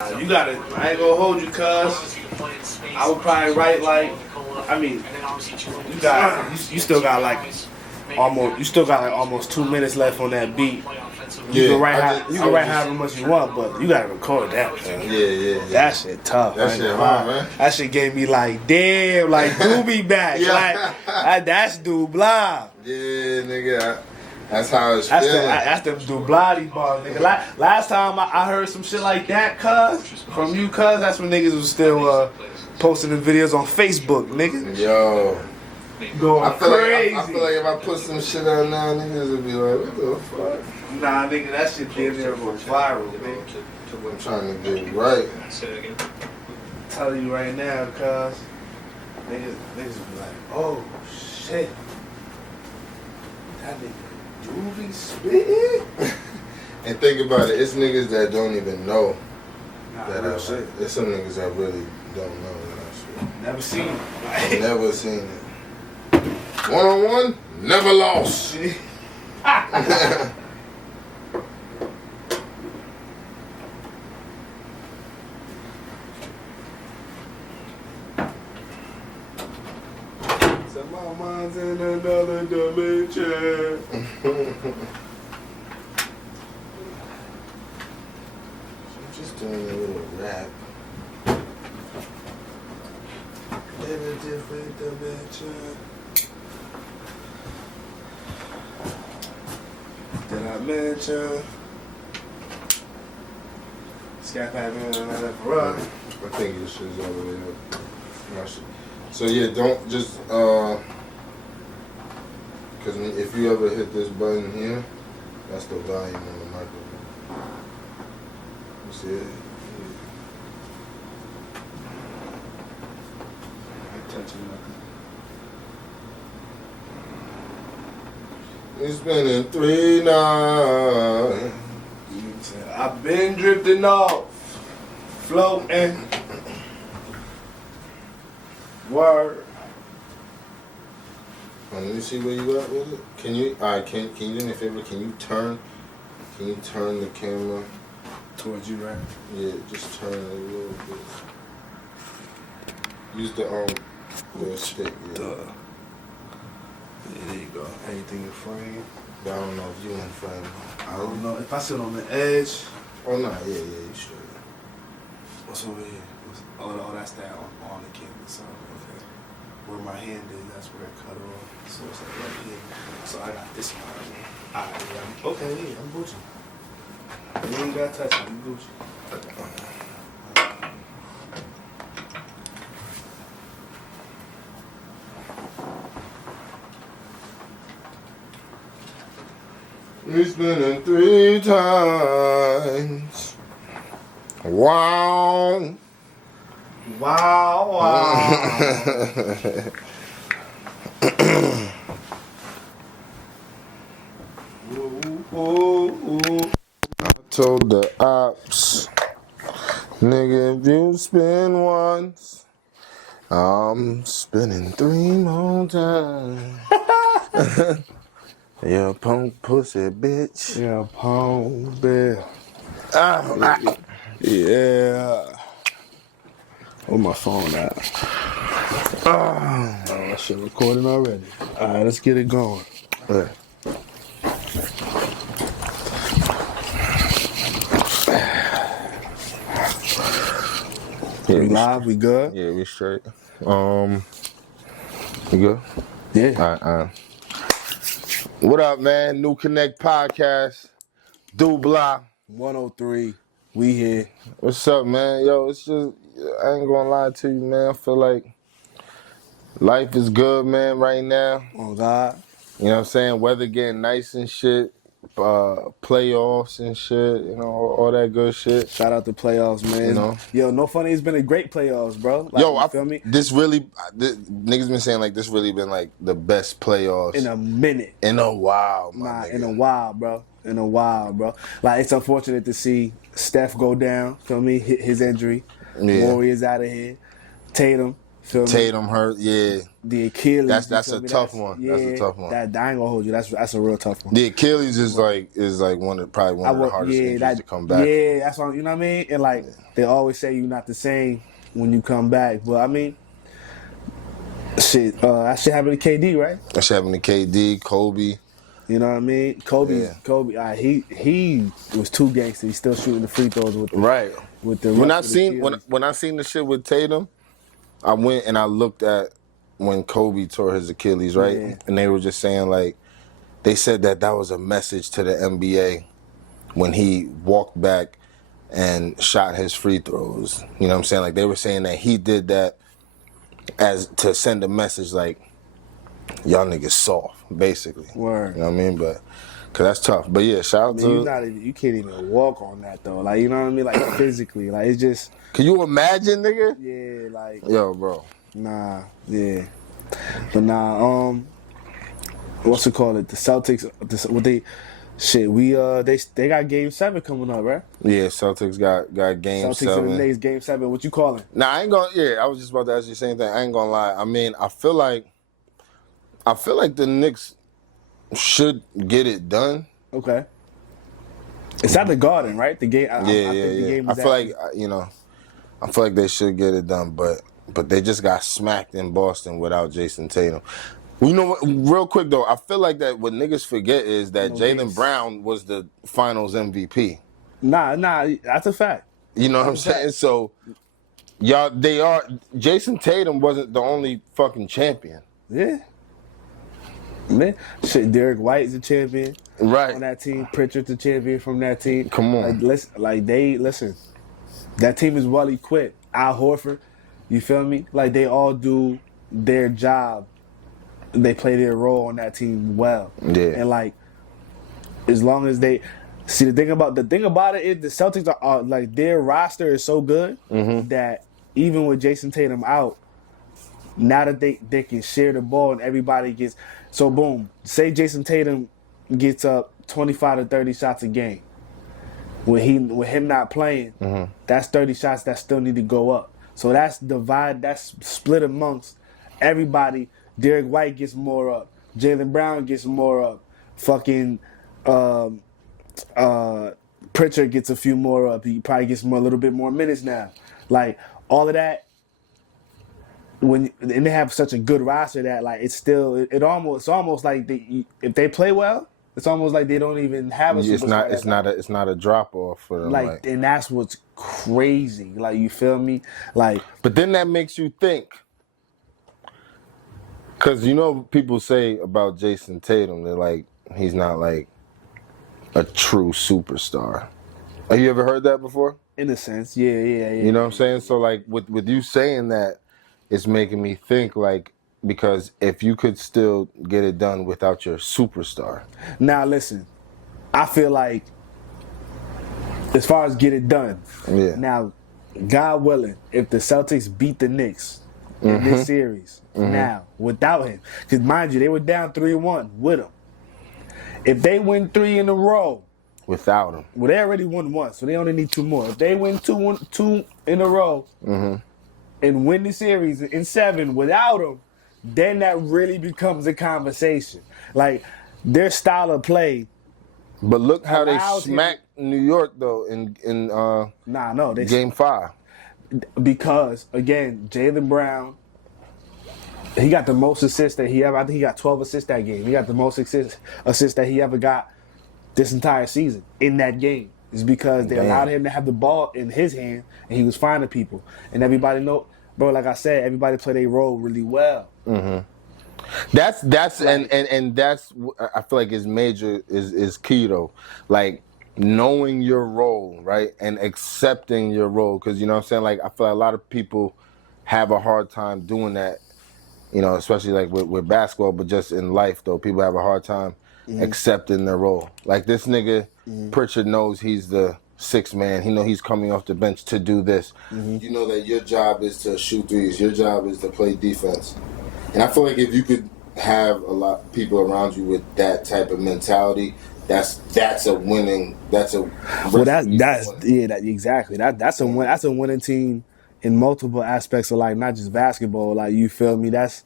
You gotta, I ain't gonna hold you, cuz. I would probably write like, I mean, you still got like almost 2 minutes left on that beat. You can write however much you want, but you gotta record that, cuz. Yeah. That shit tough. That shit hard, man. That shit gave me like, damn, like Doobie back. Like, that's Dubla. Yeah, nigga. That's how it's feeling. That's them Dubladi bars, nigga. Last time I heard some shit like that, cuz, from you, cuz, that's when niggas was still posting the videos on Facebook, nigga. Yo. Going crazy. I feel like if I put some shit out now, niggas would be like, what the fuck? Nah, nigga, that shit damn near go viral, nigga. I'm trying to get it right. I'm telling you right now, cuz, niggas be like, oh, shit. That nigga Doobie spitting? And think about it, it's niggas that don't even know that I shit. It's some niggas that really don't know that I shit. Never seen it. Never seen it. One-on-one, never lost. So my mind's in another dimension. I'm just doing a little rap. In a different dimension. Did I mention? Scat Pack Man and another run. I think this shit's all the way up. So yeah, don't just cause if you ever hit this button here, that's the volume on the microphone. You see it? I touching nothing. It's been in 3 nights. I've been drifting off, floating. Word. Let me see where you at with it. Can you? Alright. Can you do me a favor? Can you turn the camera Towards you, right? Yeah, just turn it a little bit. Use the stick. Yeah. Duh. Yeah, there you go. Anything in frame. But I don't know if you in frame. I don't know. If I sit on the edge. Oh no, yeah, you straight. What's over here? Oh, that's that on the camera. So, okay. Where my hand is, that's where it cut off. So it's like right here. So I got this one right here. Alright, yeah. Okay, yeah, I'm Gucci. You ain't gotta touch it, you Gucci. It's been in 3 times. Wow. Wow. I told the ops, nigga, if you spin once, I'm spinning 3 more times. Yeah, punk pussy, bitch. Yeah, punk bitch. Yeah. Where my phone at? Oh, that shit recording already. Alright, let's get it going. Yeah. We live? We good? Yeah, we straight. You good? Yeah. All right. What up, man? New Connect Podcast. Dubla. 103. We here. What's up, man? Yo, it's just, I ain't gonna lie to you, man. I feel like life is good, man, right now. Oh, God. You know what I'm saying? Weather getting nice and shit. Playoffs and shit, you know, all that good shit. Shout out to playoffs, man. You know? Yo, No Funny has been a great playoffs, bro. Like, Yo, you feel me? Niggas been saying like this really been like the best playoffs. In a minute. In a while, my nigga. In a while, bro. Like, it's unfortunate to see Steph go down, feel me? His injury. Yeah. Warriors out of here. Tatum Feel me? Tatum hurt, yeah. The Achilles. That's you a feel me? tough one. Yeah, That's a tough one. That I ain't gonna hold you. That's a real tough one. The Achilles is like probably one of the hardest injuries to come back from. That's what you know what I mean. And like they always say, you're not the same when you come back. But I mean, shit, that shit happened to KD, right? That shit happened to KD, Kobe. You know what I mean? Kobe, Yeah. he was too gangster. He's still shooting the free throws with Right. the When I rest of the seen Achilles. when I seen the shit with Tatum, I went and I looked at when Kobe tore his Achilles, right? Yeah. And they were just saying like, they said that was a message to the NBA when he walked back and shot his free throws. You know what I'm saying? Like they were saying that he did that as to send a message like, y'all niggas soft, basically. Word. You know what I mean? But cause that's tough. But yeah, shout out to. You can't even walk on that though. Like you know what I mean? Like physically, like it's just Can you imagine, nigga? yeah, like Yo, bro. nah, yeah. But nah, what's it called? The Celtics. They got Game 7 coming up, right? Yeah, Celtics got Game Celtics 7. and the Knicks Game 7. What you calling? Nah, I ain't gonna. Yeah, I was just about to ask you the same thing. I ain't gonna lie. I mean, I feel like the Knicks should get it done. Okay. It's at the Garden, right? The game. I Yeah, think yeah. The game I is feel at- like I feel like they should get it done, but they just got smacked in Boston without Jason Tatum. You know what? Real quick though, I feel like that what niggas forget is that Jaylen games. Brown was the Finals MVP. Nah, that's a fact. You know what I'm saying? So, Jason Tatum wasn't the only fucking champion. Yeah. Man, shit, Derek White's the champion Right. on that team. Pritchard's the champion from that team. Come on. Listen. That team is well equipped. Al Horford, you feel me? Like they all do their job. They play their role on that team well. Yeah. And like, as long as they see the thing about it is the Celtics are like their roster is so good that even with Jason Tatum out, now that they can share the ball and everybody gets so boom. Say Jason Tatum gets up 25 to 30 shots a game. With him not playing, that's 30 shots that still need to go up. So that's split amongst everybody. Derek White gets more up. Jaylen Brown gets more up. Fucking Pritchard gets a few more up. He probably gets a little bit more minutes now. Like all of that. And they have such a good roster that like it's almost like if they play well, it's almost like they don't even have a superstar. It's not a drop off for them. Like and that's what's crazy. Like you feel me? Like but then that makes you think. Cause people say about Jason Tatum, they're like he's not like a true superstar. Have you ever heard that before? in a sense, yeah. You know what I'm saying? So like with you saying that, it's making me think like because if you could still get it done without your superstar. Now listen, I feel like as far as get it done. Yeah. Now, God willing, if the Celtics beat the Knicks in this series now without him, because mind you, they were down 3-1 with him. If they win 3 in a row without him, well, they already won 1, so they only need 2 more. If they win two in a row and win the series in 7 without him, then that really becomes a conversation. Like their style of play. But look how they allows him- smacked New York though in They Game 5. because again, Jaylen Brown, he got the most assists that he ever. I think he got 12 assists that game. He got the most assists that he ever got this entire season in that game. It's because they allowed him to have the ball in his hand and he was finding people. And everybody know, bro. Like I said, everybody play their role really well. That's and that's I feel like is major is key though. Like knowing your role, right? And accepting your role. Cause you know what I'm saying? Like I feel like a lot of people have a hard time doing that, especially like with basketball, but just in life though, people have a hard time accepting their role. Like this nigga, Pritchard knows he's the 6th man. He know he's coming off the bench to do this. You know that your job is to shoot threes. Your job is to play defense. And I feel like if you could have a lot of people around you with that type of mentality, that's a winning. That's a Well, exactly. That's a win. That's a winning team in multiple aspects of life, not just basketball. Like, you feel me? That's,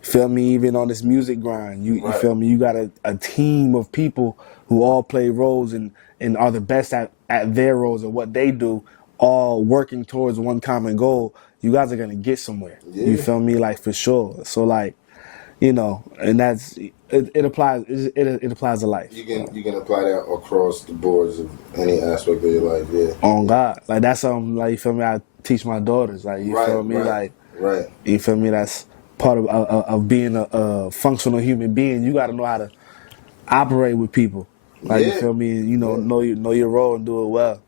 feel me, even on this music grind. You Right. feel me? You got a team of people who all play roles and are the best at their roles and what they do, all working towards one common goal. You guys are gonna get somewhere. You Yeah. feel me? Like, for sure. So, like, you know, and that's it applies. It applies to life. You can apply that across the boards of any aspect of your life. Yeah. On God, like, that's something, like, you feel me? I teach my daughters. Like, you feel me? Like, Right. you feel me? That's part of being a functional human being. You got to know how to operate with people. Like, you Yeah. feel me? You know, know your role and do it well.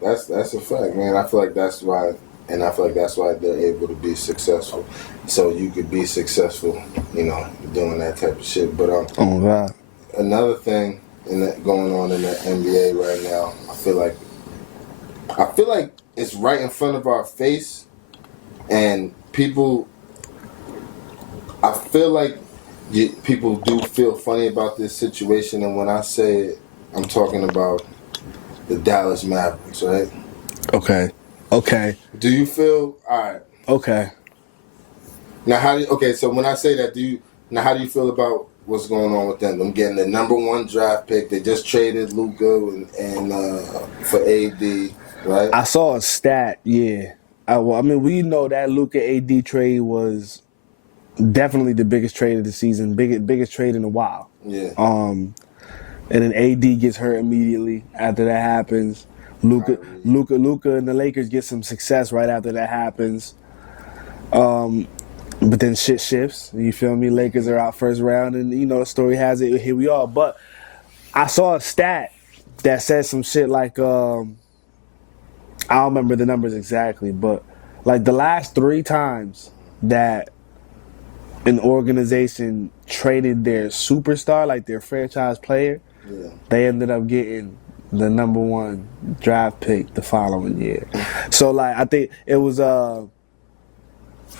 That's a fact, man. I feel like that's why, and I feel like that's why they're able to be successful. So you could be successful, you know, doing that type of shit. But Oh God. another thing going on in the NBA right now, I feel like it's right in front of our face, and people. I feel like people do feel funny about this situation, and when I say it, I'm talking about the Dallas Mavericks, right? Okay. Do you feel all right? Okay. Now, so when I say that, how do you feel about what's going on with them? Them getting the #1 draft pick. They just traded Luka and for AD, right? I saw a stat. Yeah. I mean, we know that Luka AD trade was definitely the biggest trade of the season, biggest trade in a while. Yeah. And then AD gets hurt immediately after that happens. Luka and the Lakers get some success right after that happens. But then shit shifts. You feel me? Lakers are out first round, and you know the story has it. Here we are. But I saw a stat that said some shit like I don't remember the numbers exactly, but like the last 3 times that an organization traded their superstar, like their franchise player, they ended up getting the #1 draft pick the following year. So, like, I think it was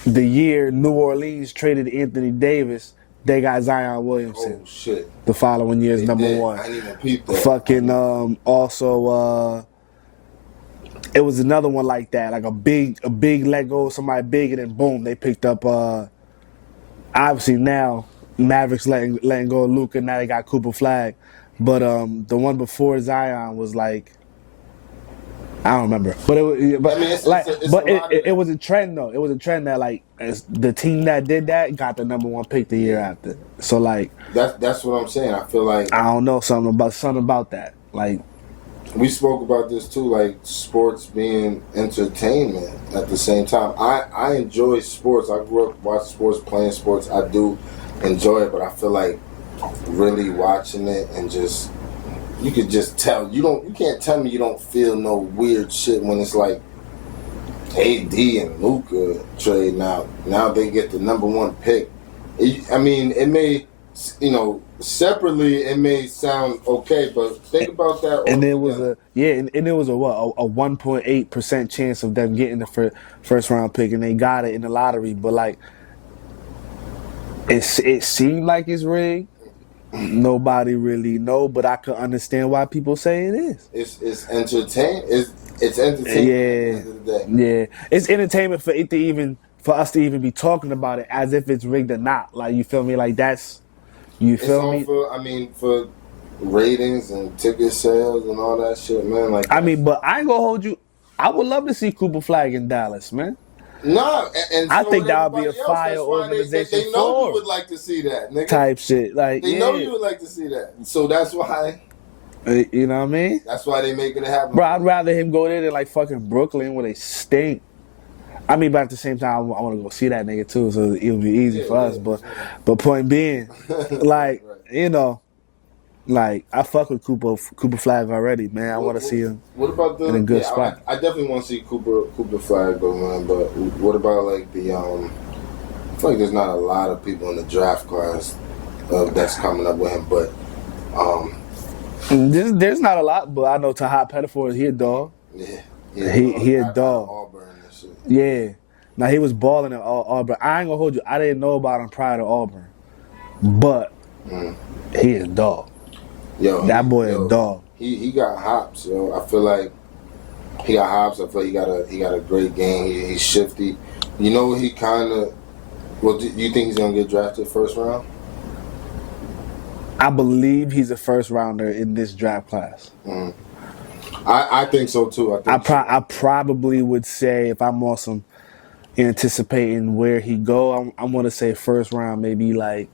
the year New Orleans traded Anthony Davis, they got Zion Williamson. Oh shit! The following year's They did. #1. I didn't even peep that. Fucking also it was another one like that, like a big let go of somebody big, and then boom, they picked up obviously now Mavericks letting go of Luka, now they got Cooper Flag. But the one before Zion was like, I don't remember, but it was a trend though. It was a trend that, like, as the team that did that got the #1 pick the year after. So, like, that's what I'm saying. I feel like I don't know, something about that. Like, we spoke about this too, like sports being entertainment at the same time. I enjoy sports. I grew up watching sports, playing sports. I do enjoy it, but I feel like really watching it and just, you could just tell. You can't tell me you don't feel no weird shit when it's like AD and Luka trade now. Now they get the #1 pick. I mean, it may, you know, separately it may sound okay, but think about that. and it was a 1.8% chance of them getting the first round pick, and they got it in the lottery. But, like, it seemed like it's rigged. Nobody really know, but I could understand why people say it is. It's entertainment. It's entertainment. Yeah, at the end of the day. yeah. It's entertainment for us to even be talking about it as if it's rigged or not. Like, you feel me? Like, that's, you feel me? For ratings and ticket sales and all that shit, man. Like, I mean, but I ain't gonna hold you. I would love to see Cooper Flag in Dallas, man. no, and I so think would that would be a everybody else. fire That's why organization They know for you would like to see that, nigga. type shit. Like, They yeah. know you would like to see that. So that's why. You know what I mean? That's why they making it happen. Bro, I'd rather him go there than, like, fucking Brooklyn where they stink. I mean, but at the same time, I want to go see that nigga too, so it'll be easy for us. But point being, like, you know, like, I fuck with Cooper Flag already, man. I want to see him What about in a good spot. I definitely want to see Cooper Flag go, man. But what about, like, the I feel like there's not a lot of people in the draft class that's coming up with him, but There's not a lot, but I know Tahat Pettiford, he a dog. yeah, He a dog. Auburn and shit. Yeah. Now, he was balling at Auburn. I ain't gonna hold you. I didn't know about him prior to Auburn, but he a dog. Yo, That boy a dog. He got hops, yo. I feel like He got hops. I feel like he got a great game. He's shifty. You know what he kind of. Well, do you think he's gonna get drafted first round? I believe he's a first rounder in this draft class. I think so too. I probably would say if I'm awesome anticipating where he go, I'm gonna say first round, maybe like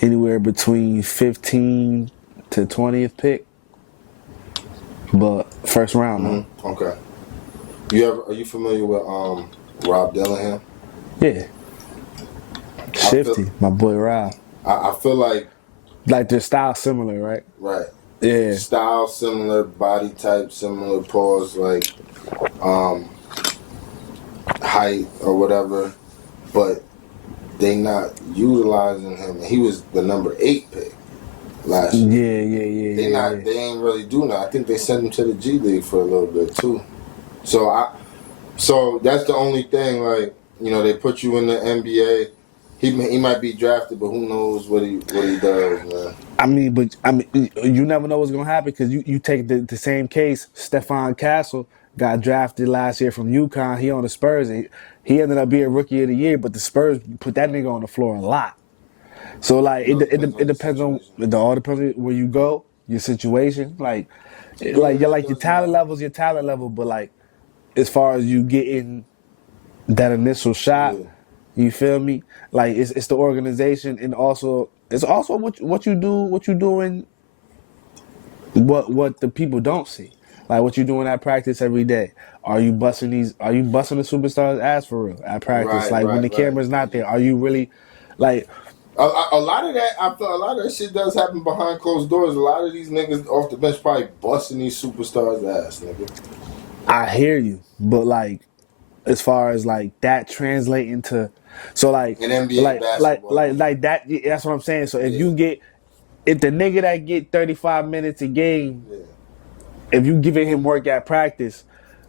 anywhere between 15 to 20th pick. But first round, man. Okay. Are you familiar with Rob Dillingham? Yeah. Shifty, my boy Rob. I feel like their style similar, right? right. Yeah. Style similar, body type similar, pause like height or whatever, but they not utilizing him. He was the number 8 pick last year. Yeah. They ain't really doing that. I think they sent him to the G League for a little bit too. So that's the only thing. Like, you know, they put you in the NBA. He might be drafted, but who knows what he does, man. I mean, you never know what's gonna happen because you take the same case. Stephon Castle got drafted last year from UConn. He on the Spurs. He ended up being Rookie of the Year, but the Spurs put that nigga on the floor a lot. So like it depends on where you go, your situation. Like your talent level's your talent level, but like as far as you getting that initial shot, you feel me? Like it's the organization and also it's also what you doing, what the people don't see. Like what you doing at practice every day. Are you busting the superstars' ass for real at practice? When the camera's not there, are you really like? A lot of that, I feel a lot of that shit does happen behind closed doors. A lot of these niggas off the bench probably busting these superstars' ass, nigga. I hear you, but like, as far as like that translating to, so like in NBA basketball, like that. That's what I'm saying. So if the nigga that get 35 minutes a game, if you giving him work at practice,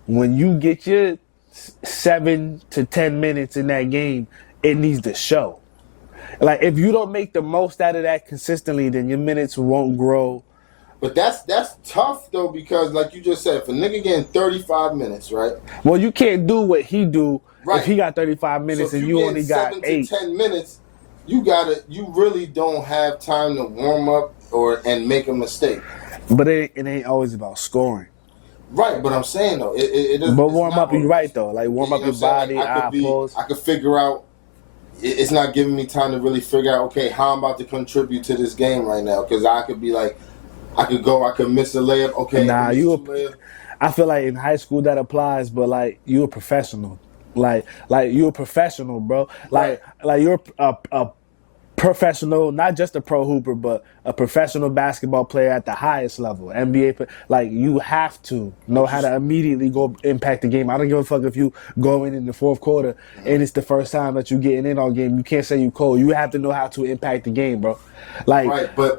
when you get your 7 to 10 minutes in that game, it needs to show. Like if you don't make the most out of that consistently, then your minutes won't grow. But that's tough though, because like you just said, if a nigga getting 35 minutes, right? Well, you can't do what he do if he got 35 minutes and you only got 8. 7 to 10 minutes, you really don't have time to warm up and make a mistake. But it ain't always about scoring. Right, but I'm saying though, it doesn't. But warm up, you're right though. Like warm up your body, eye pose. I could figure out. It's not giving me time to really figure out, okay, how I'm about to contribute to this game right now. Because I could be like, I could miss a layup. Okay, nah, I feel like in high school that applies, but like you a professional. Like you're a professional, bro. Like you're a professional, not just a pro hooper, but a professional basketball player at the highest level, NBA. Like you have to know how to immediately go impact the game. I don't give a fuck if you go in the fourth quarter and it's the first time that you getting in on game. You can't say you cold. You have to know how to impact the game, bro. Like right, but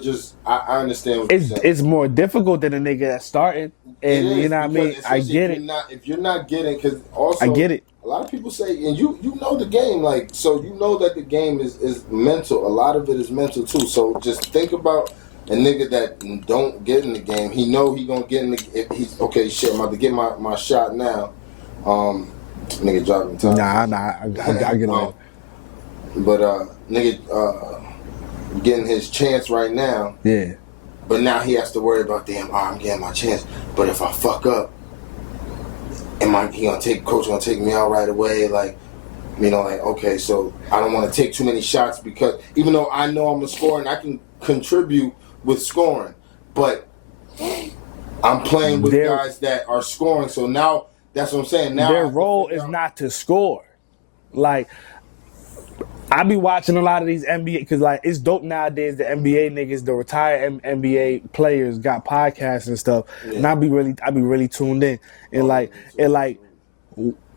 just I understand what you're saying. It's more difficult than a nigga that's starting, and you know what I mean. I get it. If you're not getting, because also I get it. A lot of people say, and you know the game, like, so you know that the game is mental. A lot of it is mental too. So just think about a nigga that don't get in the game. He know he gonna get in the. He's okay. Shit, I'm about to get my shot now. Nigga dropping time. Nah, I get it. But nigga getting his chance right now. Yeah. But now he has to worry about, damn, I'm getting my chance. But if I fuck up, coach gonna take me out right away? Like, you know, like, okay, so I don't want to take too many shots because even though I know I'm a scorer and I can contribute with scoring, but I'm playing with guys that are scoring. So now that's what I'm saying. Now their role is not to score. Like, I be watching a lot of these NBA because like it's dope nowadays. The NBA niggas, the retired NBA players got podcasts and stuff, and I be really tuned in. And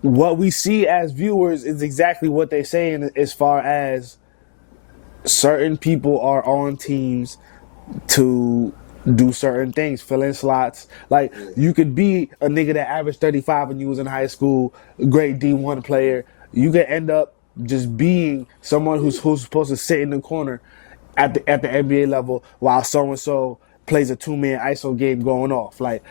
what we see as viewers is exactly what they saying as far as certain people are on teams to do certain things, fill in slots. Like you could be a nigga that averaged 35 when you was in high school, great D1 player. You could end up just being someone who's supposed to sit in the corner at the NBA level while so and so plays a 2-man ISO game going off. Like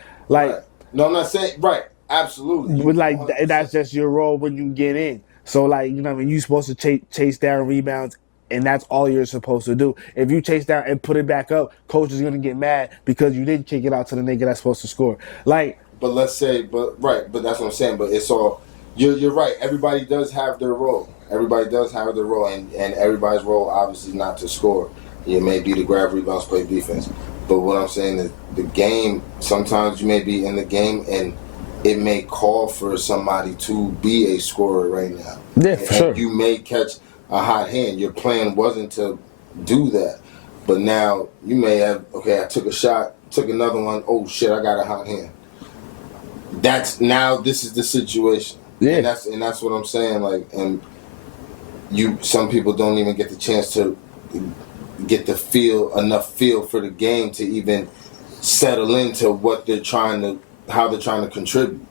No, I'm not saying right. Absolutely. But like 100%. that's just your role when you get in. So like you know what I mean, you're supposed to chase down rebounds, and that's all you're supposed to do. If you chase down and put it back up, coach is gonna get mad because you didn't kick it out to the nigga that's supposed to score. Like, But let's say, but that's what I'm saying. But it's all you're right. Everybody does have their role. Everybody does have their role, and everybody's role obviously is not to score. It may be to grab rebounds, play defense. But what I'm saying is the game. Sometimes you may be in the game, and it may call for somebody to be a scorer right now. Yeah, for sure. You may catch a hot hand. Your plan wasn't to do that, but now you may have. Okay, I took a shot, took another one. Oh shit, I got a hot hand. That's now. This is the situation. Yeah. And that's what I'm saying. Like, and some people don't even get the chance to get enough feel for the game to even settle into what they're trying to, how they're trying to contribute.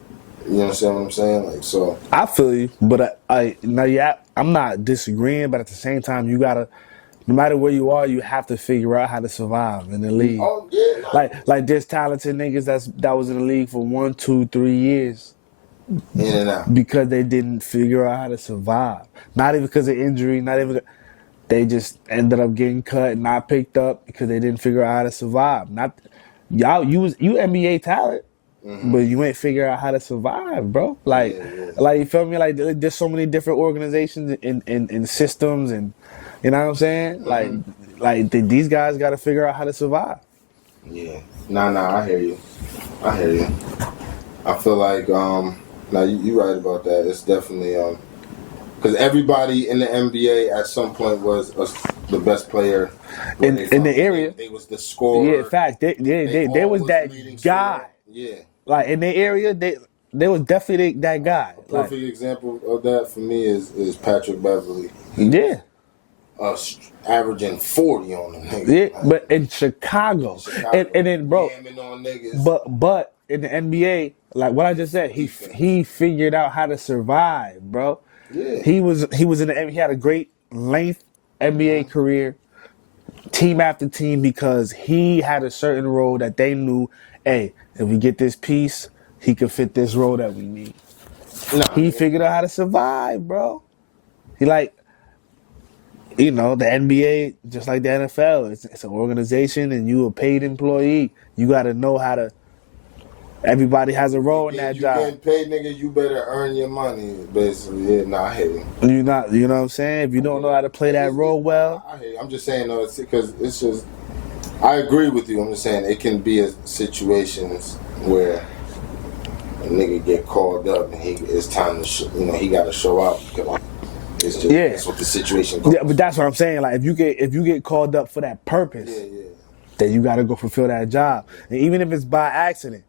You understand what I'm saying? Like, so I feel you, but I'm not disagreeing, but at the same time, you gotta, no matter where you are, you have to figure out how to survive in the league. oh yeah, Like there's talented niggas that was in the league for 1, 2, 3 years in and out. because they didn't figure out how to survive. Not even because of injury, not even. They just ended up getting cut and not picked up because they didn't figure out how to survive. Not y'all, you NBA talent, but you ain't figure out how to survive, bro. Like, like you feel me? Like there's so many different organizations and systems, and you know what I'm saying? Like these guys got to figure out how to survive. Yeah. Nah, I hear you. I feel like now you right about that. It's definitely because everybody in the NBA at some point was the best player in the area. They was the scorer. Yeah, in fact, they was that guy. Scorer. Yeah. Like in the area, they was definitely that guy. Perfect example of that for me is Patrick Beverly. Yeah. Averaging 40 on them niggas. Yeah, but in Chicago. And then bro, on niggas. but in the NBA, like what I just said, he figured out how to survive, bro. Yeah. He was in the he had a great length NBA career, team after team, because he had a certain role that they knew, hey, if we get this piece, he could fit this role that we need. He figured out how to survive, bro. He like, you know, the NBA, just like the NFL, it's an organization and you a paid employee. You got to know how to, everybody has a role in that job. You getting paid, nigga, you better earn your money, basically. Yeah, nah, I hate him. You know what I'm saying? If you don't know how to play that role well. I hate him. I'm just saying, though, because it's just, I agree with you. I'm just saying it can be situations where a nigga get called up and it's time to, he got to show out because it's just, that's what the situation goes. Yeah, but that's what I'm saying. Like, if you get called up for that purpose, then you got to go fulfill that job. And even if it's by accident.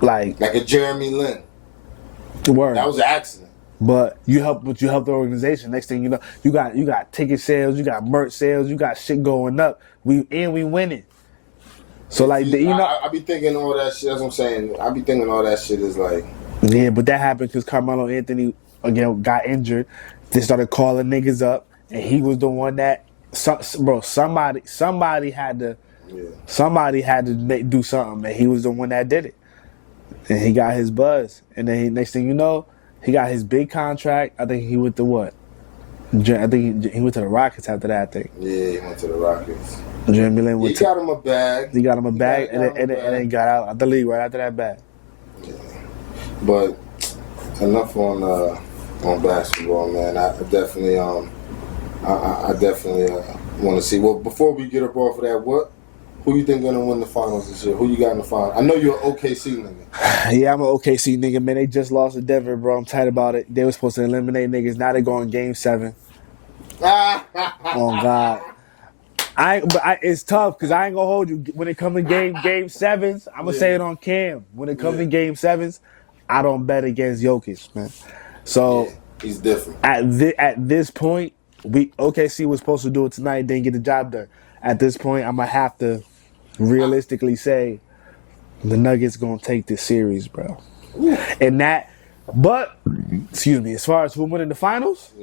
Like a Jeremy Lin. Word. That was an accident. But you help the organization. Next thing you know, you got ticket sales, you got merch sales, you got shit going up. We winning. So like I be thinking all that shit. That's what I'm saying. I be thinking all that shit is like. Yeah, but that happened because Carmelo Anthony again got injured. They started calling niggas up, and he was the one that somebody had to do something, and he was the one that did it. And he got his buzz. And then next thing you know, he got his big contract. I think he went to what? I think he went to the Rockets after that, I think. Yeah, he went to the Rockets. Jeremy Lin went got him a bag. He got him a bag, and then got out of the league right after that bag. Yeah. But enough on basketball, man. I definitely want to see. Well, before we get up off of that, who you think gonna win the finals this year? Who you got in the finals? I know you're an OKC nigga. Yeah, I'm an OKC nigga, man. They just lost to Denver, bro. I'm tight about it. They were supposed to eliminate niggas. Now they're going Game 7. Oh God. It's tough because I ain't gonna hold you. When it comes to game 7s, I'm gonna say it on cam. When it comes to Game 7s, I don't bet against Jokic, man. So he's different. At this point, OKC was supposed to do it tonight, didn't get the job done. At this point, I'm gonna have to realistically say the Nuggets gonna take this series, bro. And excuse me, as far as who winning the finals,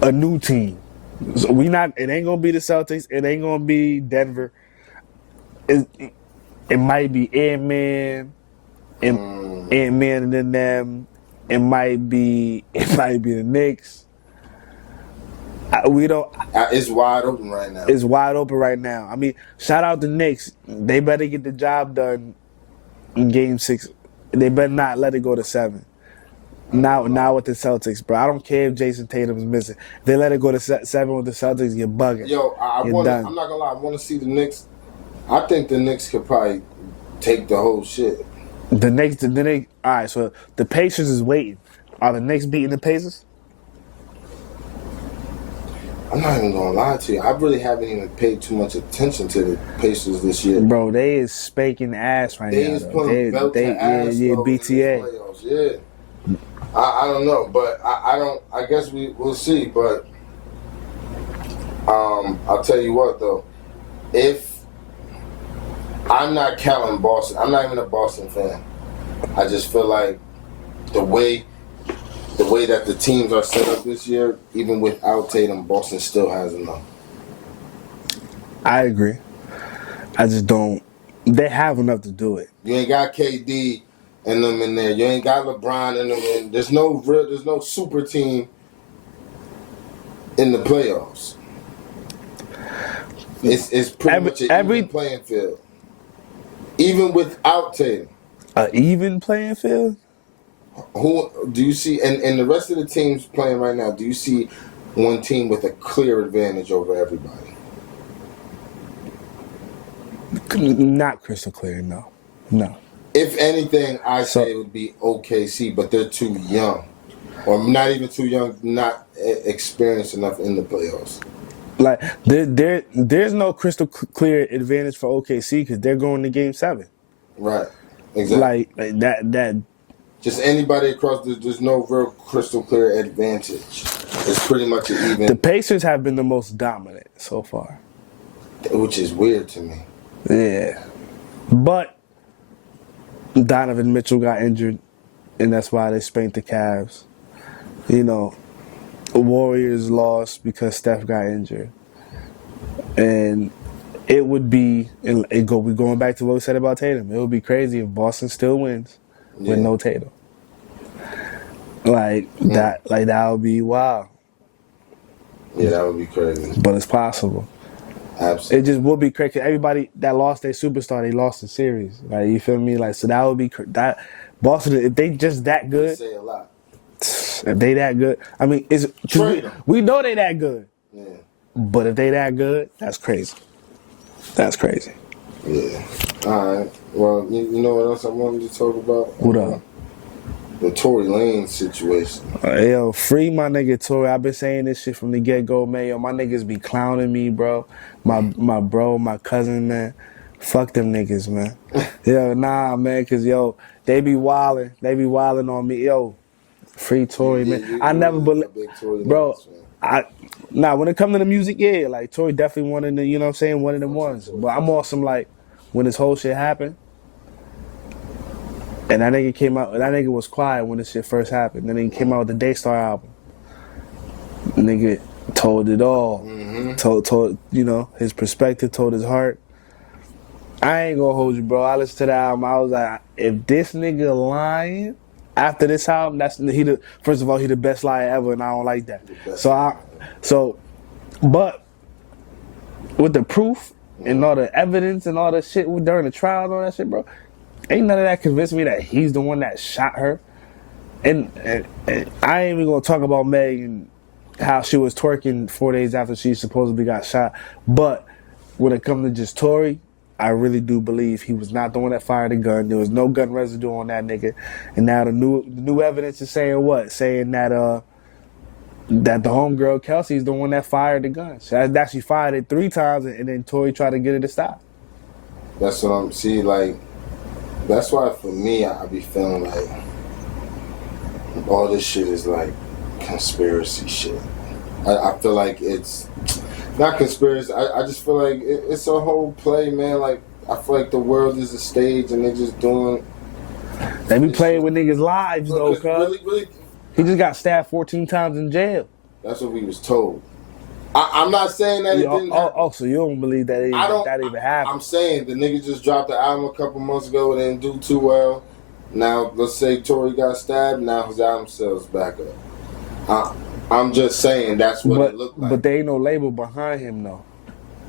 a new team. So it ain't gonna be the Celtics, it ain't gonna be Denver. It might be Ant-Man, Ant-Man and then them. It might be the Knicks. We don't. It's wide open right now. It's wide open right now. I mean, shout out the Knicks. They better get the job done in Game 6. They better not let it go to 7. Now with the Celtics, bro. I don't care if Jason Tatum's missing. If they let it go to 7 with the Celtics, you're bugging. Yo, I'm not gonna lie. I want to see the Knicks. I think the Knicks could probably take the whole shit. The Knicks. All right, so the Pacers is waiting. Are the Knicks beating the Pacers? I'm not even gonna lie to you. I really haven't even paid too much attention to the Pacers this year. Bro, they is spanking ass right now. They is putting belt to ass. Yeah, BTA. Yeah. I don't know, but I guess we'll see. But I'll tell you what though, if I'm not counting Boston, I'm not even a Boston fan. I just feel like the way that the teams are set up this year, even without Tatum, Boston still has enough. I agree. I just don't. They have enough to do it. You ain't got KD and them in there. You ain't got LeBron in them. And there's no super team in the playoffs. It's pretty much an even playing field. Even without Tatum. An even playing field? Who do you see, and the rest of the teams playing right now, do you see one team with a clear advantage over everybody? Not crystal clear, no. No. If anything, I say it would be OKC, but they're too young. Or not even too young, not experienced enough in the playoffs. Like, there's no crystal clear advantage for OKC because they're going to Game 7. Right. Exactly. Like that. Just anybody across, there's no real crystal clear advantage. It's pretty much an even. The Pacers have been the most dominant so far. Which is weird to me. Yeah. But Donovan Mitchell got injured, and that's why they spanked the Cavs. You know, the Warriors lost because Steph got injured. And it would be, we're going back to what we said about Tatum. It would be crazy if Boston still wins with no Tatum. That would be wild. Yeah, that would be crazy. But it's possible. Absolutely. It just would be crazy. Everybody that lost their superstar, they lost the series. Like, you feel me? Like, so that would be that Boston. If they just that good, They say a lot. if they that good, I mean, we know they that good. Yeah. But if they that good, that's crazy. That's crazy. Yeah. All right. Well, you know what else I wanted to talk about? What up? The Tory Lanez situation. Yo, free my nigga Tory. I've been saying this shit from the get-go, man. Yo, my niggas be clowning me, bro. My bro, my cousin, man. Fuck them niggas, man. Yo, nah, man, because, yo, they be wilding. They be wilding on me. Yo, free Tory, man. I never believe, bro. When it comes to the music, yeah, like, Tory definitely one of the, you know what I'm saying, one of them ones. But I'm on some, like, when this whole shit happened, and that nigga was quiet when this shit first happened. Then he came out with the Daystar album. Nigga told it all. Mm-hmm. Told, you know, his perspective, told his heart. I ain't gonna hold you, bro. I listened to the album. I was like, if this nigga lying after this album, first of all, he the best liar ever, and I don't like that. But with the proof and all the evidence and all the shit during the trial and all that shit, bro, ain't none of that convinced me that he's the one that shot her. And I ain't even gonna talk about Meg and how she was twerking 4 days after she supposedly got shot. But when it comes to just Tory, I really do believe he was not the one that fired the gun. There was no gun residue on that nigga. And now the new evidence is saying what? Saying that that the homegirl Kelsey's the one that fired the gun. She fired it 3 times, and then Tory tried to get it to stop. That's what I'm like. That's why for me, I be feeling like all this shit is like conspiracy shit. I feel like it's not conspiracy. I just feel like it's a whole play, man. Like, I feel like the world is a stage and they're just doing. They be playing with niggas' lives, though, cuz. Really, he just got stabbed 14 times in jail. That's what we was told. I'm not saying that it didn't happen. So you don't believe that that even happened? I'm saying the nigga just dropped the album a couple months ago. It didn't do too well. Now, let's say Tory got stabbed. Now his album sells back up. I'm just saying that's what it looked like. But there ain't no label behind him, though.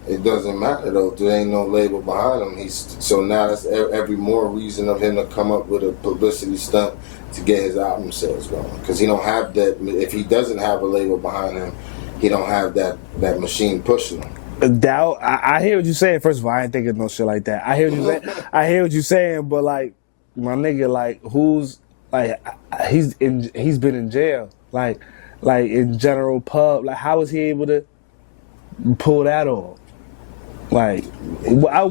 It doesn't matter, though. There ain't no label behind him. So now that's every more reason of him to come up with a publicity stunt to get his album sales going. Because he don't have that. If he doesn't have a label behind him, he don't have that machine pushing him. I hear what you're saying. First of all, I ain't thinking no shit like that. I hear what you're saying. I hear what you're saying, but like, my nigga, like, who's like, he's been in jail, like in general pub. Like, how was he able to pull that off? Like, I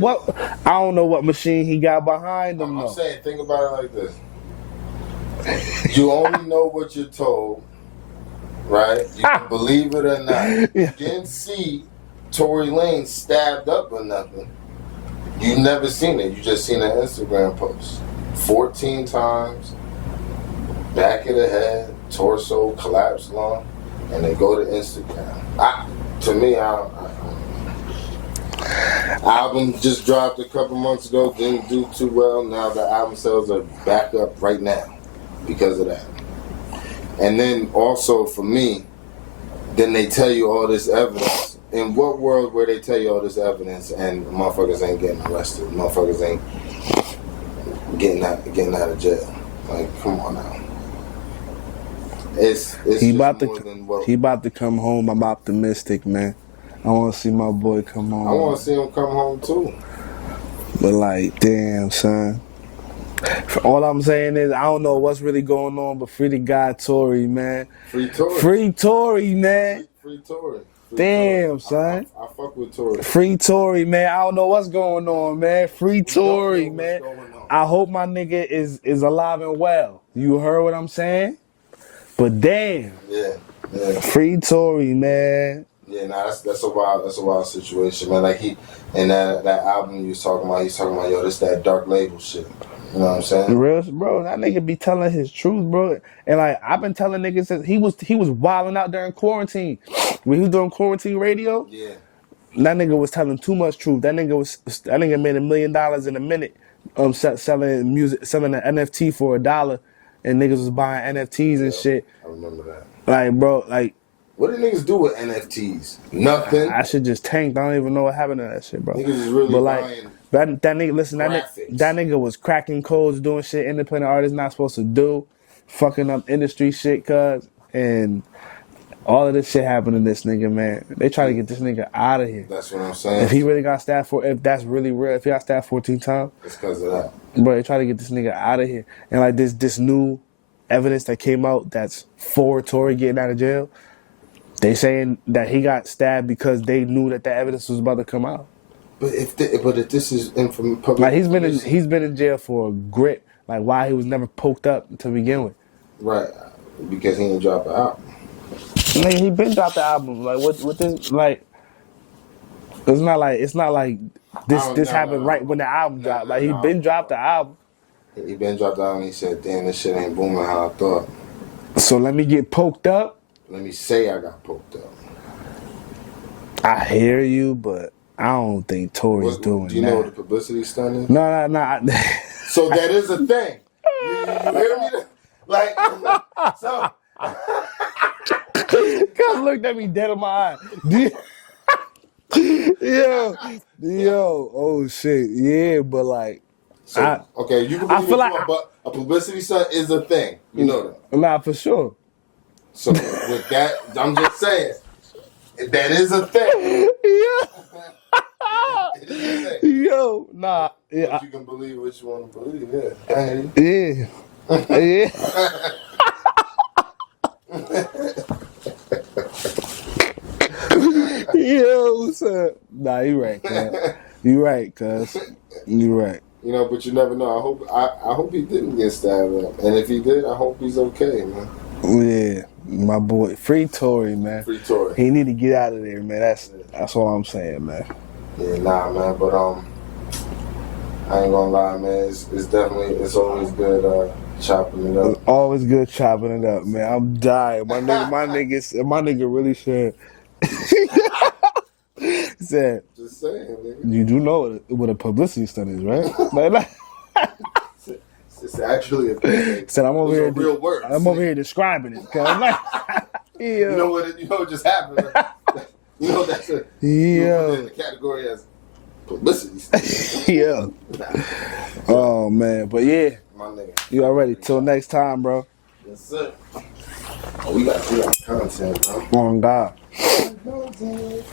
don't know what machine he got behind him. I'm saying, think about it like this: you only know what you're told, right? You can believe it or not. Yeah. You didn't see Tory Lanez stabbed up or nothing. You never seen it. You just seen an Instagram post. 14 times, back of the head, torso, collapsed lung, and they go to Instagram. To me, album just dropped a couple months ago, didn't do too well. Now the album sales are back up right now because of that. And then also for me, then they tell you all this evidence. In what world where they tell you all this evidence and motherfuckers ain't getting arrested? Motherfuckers ain't getting out of jail? Like, come on now. It's he about to come home. I'm optimistic, man. I want to see my boy come home. I want to see him come home too. But like, damn, son. All I'm saying is I don't know what's really going on, but free the guy Tory, man. Free Tory. Free Tory, man. Free Tory. Damn, son. I fuck with Tory. Free Tory, man. I don't know what's going on, man. Free Tory, man. I hope my nigga is alive and well. You heard what I'm saying? But damn. Yeah. Free Tory, man. Yeah, nah, that's a wild situation, man. Like and that album you was talking about, he's talking about, yo, this that dark label shit. You know what I'm saying? Real, bro, that nigga be telling his truth, bro. And like I've been telling niggas since he was wilding out during quarantine. When he was doing quarantine radio, yeah. That nigga was telling too much truth. That nigga made $1 million in a minute selling music, selling an NFT for $1, and niggas was buying NFTs and shit. I remember that. Like, bro, like, what do niggas do with NFTs? Nothing. I should just tanked. I don't even know what happened to that shit, bro. Niggas is really buying that nigga, listen, that nigga was cracking codes, doing shit independent artists not supposed to do, fucking up industry shit, cuz, and all of this shit happened to this nigga, man. They try to get this nigga out of here. That's what I'm saying. If he really got stabbed if that's really real, if he got stabbed 14 times, it's because of that. Bro, they try to get this nigga out of here. And like this new evidence that came out that's for Tory getting out of jail, they saying that he got stabbed because they knew that the evidence was about to come out. But if this is from public, like he's been in jail for a grip. Like why he was never poked up to begin with. Right, because he didn't drop an album. Nigga, he been dropped the album. Like what this like? It's not like this happened right when the album dropped. Like he been dropped the album. He been dropped the album. He said, "Damn, this shit ain't booming how I thought." So let me get poked up. Let me say I got poked up. I hear you, but I don't think Tory's doing that. Do you know what the publicity stunt is? No. So that is a thing. You hear me? Like, so. God looked at me dead in my eye. Yo, oh shit, yeah, but like, so, okay, you can believe it, but a publicity stunt is a thing. You know that? Nah, for sure. So with that, I'm just saying, that is a thing. It is a thing. Yo, nah. Yeah, but you can believe what you want to believe. Yeah. Yo, son. Nah, you right, cuz. You right, cuz. You right. You know, but you never know. I hope he didn't get stabbed up. And if he did, I hope he's okay, man. Yeah, my boy. Free Tory, man. Free Tory. He need to get out of there, man. That's all I'm saying, man. Yeah, nah, man. But I ain't gonna lie, man. It's always good chopping it up. It's always good chopping it up, man. I'm dying. My nigga really should. He said, Just saying, nigga. you do know what a publicity stunt is, right? It's actually a thing. Said I'm over here. Real words. I'm over here describing it. Yeah. You know what just happened? You know that's a Yeah. in the category as publicity stunt. Yeah. Oh man, but yeah, My nigga. you already. Till next time, bro. Yes, sir. Oh, we got content, bro. On God. Content.